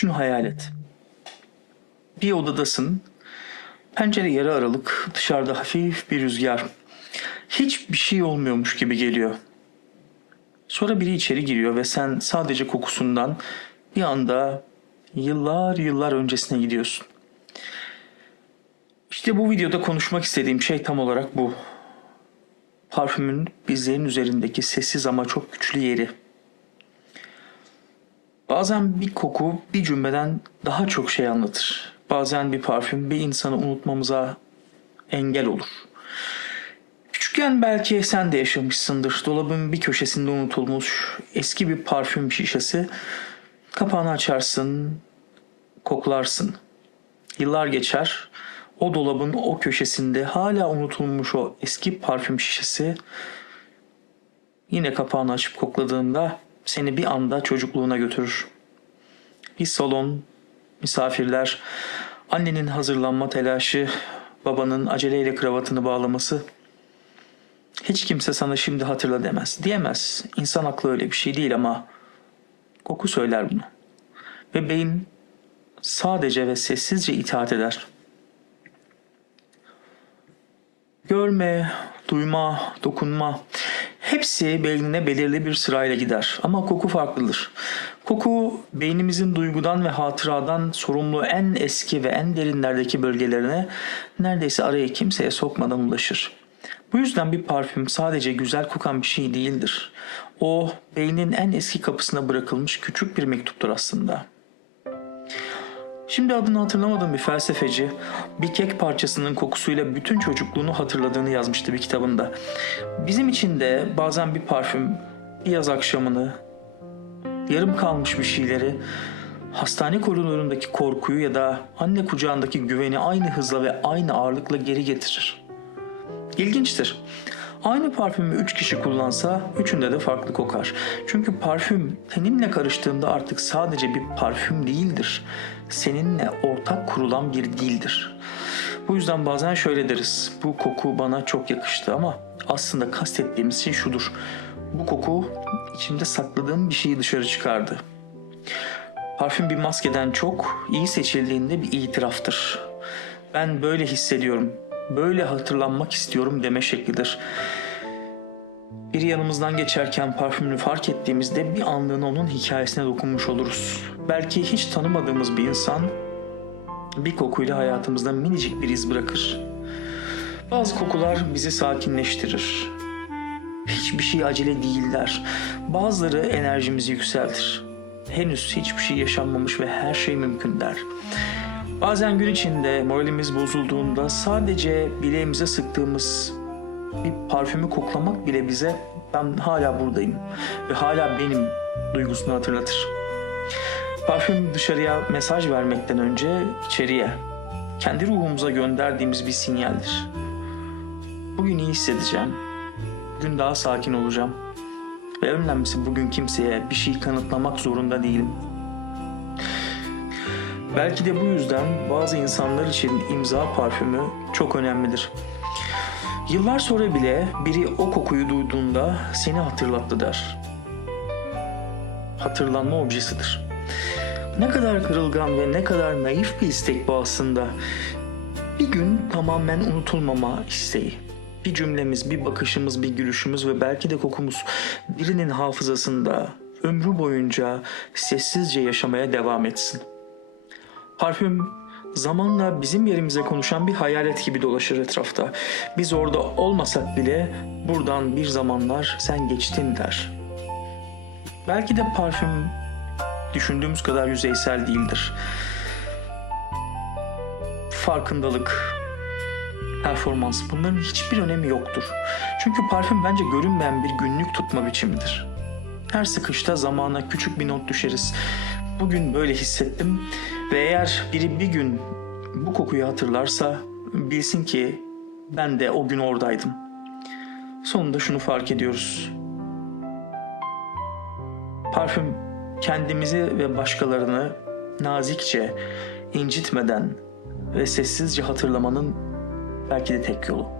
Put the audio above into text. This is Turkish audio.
Şunu hayal et. Bir odadasın. Pencere yarı aralık. Dışarıda hafif bir rüzgar. Hiçbir şey olmuyormuş gibi geliyor. Sonra biri içeri giriyor ve sen sadece kokusundan bir anda yıllar yıllar öncesine gidiyorsun. İşte bu videoda konuşmak istediğim şey tam olarak bu. Parfümün bizlerin üzerindeki sessiz ama çok güçlü yeri. Bazen bir koku bir cümleden daha çok şey anlatır. Bazen bir parfüm bir insanı unutmamıza engel olur. Küçükken belki sen de yaşamışsındır. Dolabın bir köşesinde unutulmuş eski bir parfüm şişesi. Kapağını açarsın, koklarsın. Yıllar geçer. O dolabın o köşesinde hala unutulmuş o eski parfüm şişesi yine kapağını açıp kokladığında seni bir anda çocukluğuna götürür. Bir salon, misafirler, annenin hazırlanma telaşı, babanın aceleyle kravatını bağlaması. Hiç kimse sana şimdi hatırla demez. Diyemez. İnsan aklı öyle bir şey değil ama koku söyler bunu. Ve beyin sadece ve sessizce itaat eder. Görme, duyma, dokunma hepsi beynine belirli bir sırayla gider ama koku farklıdır. Koku beynimizin duygudan ve hatıradan sorumlu en eski ve en derinlerdeki bölgelerine neredeyse araya kimseye sokmadan ulaşır. Bu yüzden bir parfüm sadece güzel kokan bir şey değildir. O beynin en eski kapısına bırakılmış küçük bir mektuptur aslında. Şimdi adını hatırlamadığım bir felsefeci bir kek parçasının kokusuyla bütün çocukluğunu hatırladığını yazmıştı bir kitabında. Bizim için de bazen bir parfüm, bir yaz akşamını, yarım kalmış bir şeyleri, hastane koridorundaki korkuyu ya da anne kucağındaki güveni aynı hızla ve aynı ağırlıkla geri getirir. İlginçtir. Aynı parfümü üç kişi kullansa üçünde de farklı kokar. Çünkü parfüm teninle karıştığında artık sadece bir parfüm değildir. Seninle ortak kurulan bir dildir. Bu yüzden bazen şöyle deriz. Bu koku bana çok yakıştı ama aslında kastettiğimiz şey şudur. Bu koku içimde sakladığım bir şeyi dışarı çıkardı. Parfüm bir maskeden çok iyi seçildiğinde bir itiraftır. Ben böyle hissediyorum, böyle hatırlanmak istiyorum deme şeklidir. Biri yanımızdan geçerken parfümünü fark ettiğimizde bir anlığına onun hikayesine dokunmuş oluruz. Belki hiç tanımadığımız bir insan bir kokuyla hayatımızda minicik bir iz bırakır. Bazı kokular bizi sakinleştirir. Hiçbir şey acele değiller. Bazıları enerjimizi yükseltir. Henüz hiçbir şey yaşanmamış ve her şey mümkün der. Bazen gün içinde moralimiz bozulduğunda sadece bileğimize sıktığımız bir parfümü koklamak bile bize ben hala buradayım ve hala benim duygusunu hatırlatır. Parfüm dışarıya mesaj vermekten önce içeriye, kendi ruhumuza gönderdiğimiz bir sinyaldir. Bugün iyi hissedeceğim. Bugün daha sakin olacağım. Ve önemlisi bugün kimseye bir şey kanıtlamak zorunda değilim. Belki de bu yüzden bazı insanlar için imza parfümü çok önemlidir. Yıllar sonra bile biri o kokuyu duyduğunda seni hatırlattı der. Hatırlanma objesidir. Ne kadar kırılgan ve ne kadar naif bir istek bu aslında. Bir gün tamamen unutulmama isteği. Bir cümlemiz, bir bakışımız, bir gülüşümüz ve belki de kokumuz birinin hafızasında ömrü boyunca sessizce yaşamaya devam etsin. Parfüm zamanla bizim yerimize konuşan bir hayalet gibi dolaşır etrafta. Biz orada olmasak bile buradan bir zamanlar sen geçtin der. Belki de parfüm düşündüğümüz kadar yüzeysel değildir. Farkındalık, performans bunların hiçbir önemi yoktur. Çünkü parfüm bence görünmeyen bir günlük tutma biçimidir. Her sıkışta zamana küçük bir not düşeriz. Bugün böyle hissettim ve eğer biri bir gün bu kokuyu hatırlarsa bilsin ki ben de o gün oradaydım. Sonunda şunu fark ediyoruz. Parfüm kendimizi ve başkalarını nazikçe, incitmeden ve sessizce hatırlamanın belki de tek yolu.